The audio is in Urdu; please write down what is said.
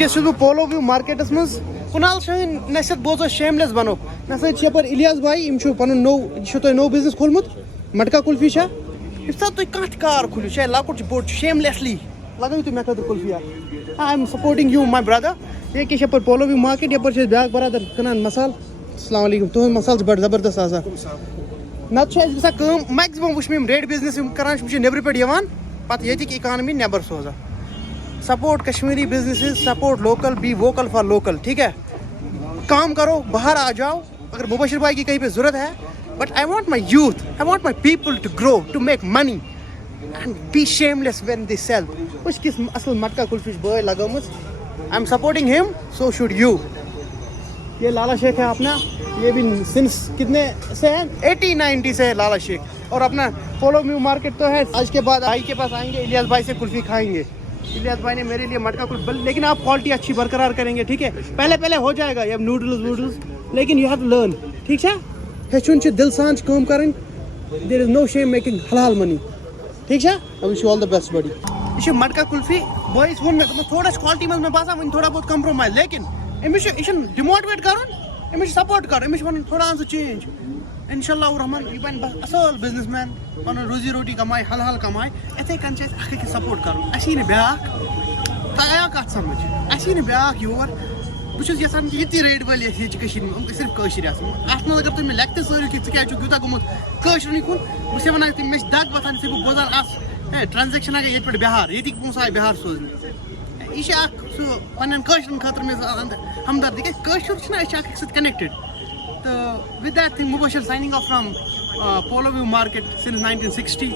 ونکس چھُس بہٕ پولو وِو مارکیٹس منٛز کُنال شاہین نصیحت بوزو شیملیس بنو مےٚ سۭتۍ چھِ یپٲرۍ الیاس بھائی یِم چھُ پنُن نوٚو یہِ چھُ تۄہہِ نوٚو بِزنس کھوٗلمُت مٹکا کُلفی چھا ییٚمہِ ساتہٕ تُہۍ کانٛہہ تہِ کار کھوٗلِو چاہے لۄکُٹ چھُ بوٚڑ چھُ شیملیسلی لگٲیِو تُہۍ مےٚ خٲطرٕ کُلفی اکھ آی ایم سپوٹنگ یوٗ ماے برٛدر یہِ کیٛاہ چھِ یپٲرۍ پولو وِو مارکیٹ یپٲرۍ چھِ أسۍ بیٛاکھ برادر کٕنان مسال السلام علیکم تُہُنٛد مسال چھُ بڑٕ زبردست آسان نتہٕ چھِ اَسہِ گژھان کٲم میکزِمم وٕچھ مےٚ یِم ریڈ بِزنس یِم کران چھِ یِم چھِ نیٚبرٕ پٮ۪ٹھ یِوان پتہٕ ییٚتِکۍ اِکانمی نیٚبر سوزان support Kashmiri business support local be vocal for local ٹھیک ہے کام کرو باہر آ جاؤ اگر مبشر بھائی کی کہیں پہ ضرورت ہے but I want my youth I want my people to grow to make money and be shameless when they sell وٕچھ کِژھ اصل مٹکا کلفی چھِ بٲے لگٲمٕژ آئی ایم سپورٹنگ ہم سو شوڈ یو یہ لالا شیخ ہے اپنا یہ بھی سنس کتنے سے ہے 80-90 سے ہے لالا شیخ اور اپنا پولو ویو مارکیٹ تو ہے آج کے بعد بھائی کے پاس آئیں گے الیاس بھائی سے کلفی کھائیں گے الیاس بھائی نے میرے لیے مٹکا کلفی لیکن آپ کوالٹی اچھی برقرار کریں گے ٹھیک ہے پہلے ہو جائے گا یہ نوڈلز لیکن یو ہیو ٹو لرن ٹھیک ہے ہیچھن چھ دل سان کٲم کرٕنۍ دیر از نو شیم میکنگ حلال منی ٹھیک ہے آئی wish you all the best بڈی یہ چھِ مٹکا کلفی بٲیِس ووٚن مےٚ دوٚپمَس تھوڑا چھِ کوالٹی منٛز مےٚ باسان وٕنہِ تھوڑا بہت کمپرومایز لیکن أمِس چھُ یہِ چھُنہٕ ڈِموٹِویٹ کرُن أمِس چھُ سپورٹ کرُن أمِس چھُ وَنُن تھوڑا اَن ژٕ چینج انشاء اللہ الرحمان یہِ بنہِ اصل بِزنس مین پنُن روزی روٹی کمایہِ حلال کمایہِ یِتھے کٔنۍ چھِ اَسہِ اکھ أکِس سپورٹ کرُن اَسہِ یی نہٕ بیٛاکھ تۄہہِ آیا کتھ سمجھ اَسہِ یی نہٕ بیٛاکھ یور بہٕ چھُس یژھان کہِ یہِ تہِ ریڈ وٲلۍ اَسہِ ییٚتہِ کٔشیٖرِ منٛز یِم گٔژھ صرف کٲشِرۍ آسٕنۍ اتھ منٛز اگر تُہۍ مےٚ لیکھتہِ سٲرِو کہِ ژٕ کیٛازِ چھُکھ یوٗتاہ گوٚمُت کٲشرُنٕے کُن بہٕ چھُس ونان مےٚ چھِ دگ وۄتھان یُتھُے بہٕ بوزان آسہٕ ٹرانزیکشن گٔے ییٚتہِ پٮ۪ٹھ بِہار ییٚتِکۍ پونٛسہٕ آے بِہار سوزنہٕ یہِ چھِ اکھ سُہ پننٮ۪ن کٲشرٮ۪ن خٲطرٕ مےٚ ہمدردی کیٛازِ کٲشُر چھُنہ أسۍ چھِ اکھ أکِس سۭتۍ کنیکٹِڈ تہٕ with that thing Mubashir signing off from Polo View market since 1960